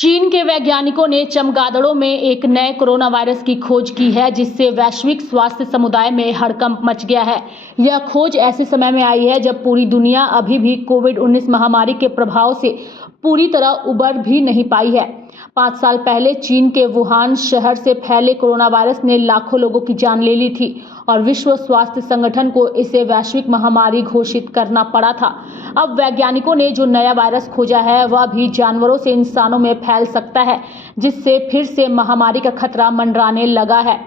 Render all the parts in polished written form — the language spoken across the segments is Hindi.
चीन के वैज्ञानिकों ने चमगादड़ों में एक नए कोरोना वायरस की खोज की है, जिससे वैश्विक स्वास्थ्य समुदाय में हड़कंप मच गया है। यह खोज ऐसे समय में आई है जब पूरी दुनिया अभी भी कोविड-19 महामारी के प्रभाव से पूरी तरह उबर भी नहीं पाई है। 5 साल पहले चीन के वुहान शहर से फैले कोरोना वायरस ने लाखों लोगों की जान ले ली थी और विश्व स्वास्थ्य संगठन को इसे वैश्विक महामारी घोषित करना पड़ा था। अब वैज्ञानिकों ने जो नया वायरस खोजा है वह भी जानवरों से इंसानों में फैल सकता है, जिससे फिर से महामारी का खतरा मंडराने लगा है।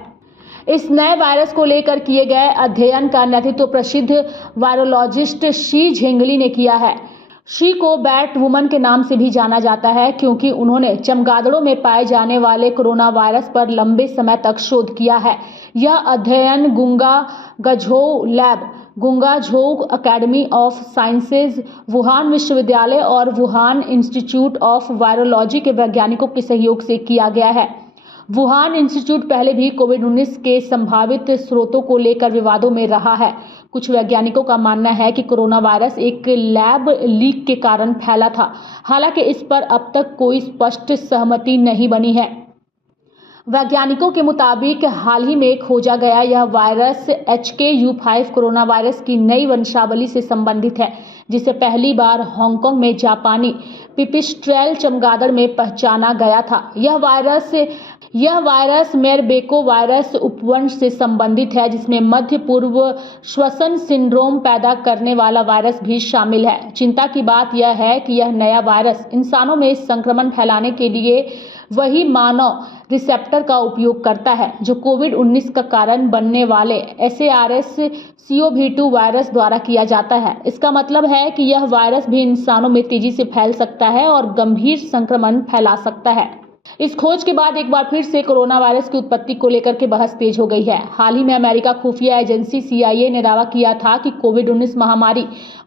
इस नए वायरस को लेकर किए गए अध्ययन का नेतृत्व प्रसिद्ध वायरोलॉजिस्ट शी झेंगली ने किया है। शी को बैट वुमन के नाम से भी जाना जाता है, क्योंकि उन्होंने चमगादड़ों में पाए जाने वाले कोरोना वायरस पर लंबे समय तक शोध किया है। यह अध्ययन Guangzhou lab, Guangzhou academy of sciences, Wuhan विश्वविद्यालय और वुहान इंस्टीट्यूट ऑफ वायरोलॉजी के वैज्ञानिकों के सहयोग से किया गया है। वुहान इंस्टीट्यूट पहले भी कोविड-19 के संभावित स्रोतों को लेकर विवादों में रहा है। कुछ वैज्ञानिकों का मानना है कि कोरोना वायरस एक लैब लीक के कारण फैला था। हालांकि इस पर अब तक कोई स्पष्ट सहमति नहीं बनी है। वैज्ञानिकों के मुताबिक हाल ही में खोजा गया यह वायरस HKU5 कोरोना वायरस की नई वंशावली से संबंधित है, जिसे पहली बार हांगकांग में जापानी पिपिस्ट्रेल चमगादड़ में पहचाना गया था। यह वायरस मेरबेको वायरस उपवंश से संबंधित है, जिसमें मध्य पूर्व श्वसन सिंड्रोम पैदा करने वाला वायरस भी शामिल है। चिंता की बात यह है कि यह नया वायरस इंसानों में संक्रमण फैलाने के लिए वही मानव रिसेप्टर का उपयोग करता है जो कोविड-19 का कारण बनने वाले SARS-CoV-2 वायरस द्वारा किया जाता है। इसका मतलब है कि यह वायरस भी इंसानों में तेजी से फैल सकता है और गंभीर संक्रमण फैला सकता है। इस खोज के बाद एक बार फिर से कोरोना वायरस की उत्पत्ति को लेकर के बहस तेज हो गई है। हाल ही में अमेरिका खुफिया एजेंसी CIA ने दावा किया था कि कोविड-19 महामारी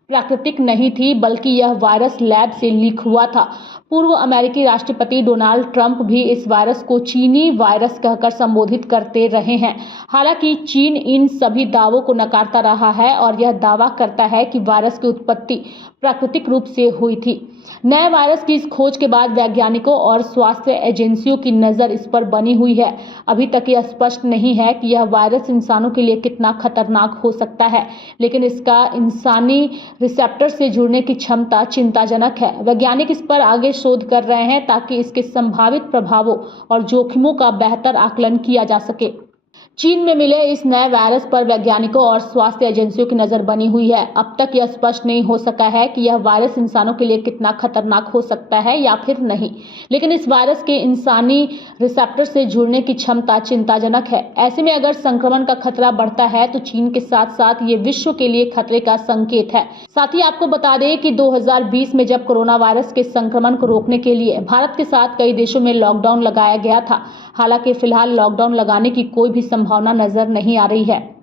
प्राकृतिक नहीं थी, बल्कि यह वायरस लैब से लीक हुआ था। पूर्व अमेरिकी राष्ट्रपति डोनाल्ड ट्रंप भी इस वायरस को चीनी वायरस कहकर संबोधित करते रहे हैं। हालांकि चीन इन सभी दावों को नकारता रहा है और यह दावा करता है कि वायरस की उत्पत्ति प्राकृतिक रूप से हुई थी। नए वायरस की इस खोज के बाद वैज्ञानिकों और स्वास्थ्य एजेंसियों की नज़र इस पर बनी हुई है। अभी तक यह स्पष्ट नहीं है कि यह वायरस इंसानों के लिए कितना खतरनाक हो सकता है, लेकिन इसका इंसानी रिसेप्टर से जुड़ने की क्षमता चिंताजनक है। वैज्ञानिक इस पर आगे शोध कर रहे हैं ताकि इसके संभावित प्रभावों और जोखिमों का बेहतर आकलन किया जा सके। चीन में मिले इस नए वायरस पर वैज्ञानिकों और स्वास्थ्य एजेंसियों की नज़र बनी हुई है। अब तक यह स्पष्ट नहीं हो सका है कि यह वायरस इंसानों के लिए कितना खतरनाक हो सकता है या फिर नहीं, लेकिन इस वायरस के इंसानी रिसेप्टर से जुड़ने की क्षमता चिंताजनक है। ऐसे में अगर संक्रमण का खतरा बढ़ता है तो चीन के साथ साथ ये विश्व के लिए खतरे का संकेत है। साथ ही आपको बता दें कि 2020 में जब कोरोना वायरस के संक्रमण को रोकने के लिए भारत के साथ कई देशों में लॉकडाउन लगाया गया था। हालांकि फिलहाल लॉकडाउन लगाने की कोई भी संभावना नजर नहीं आ रही है।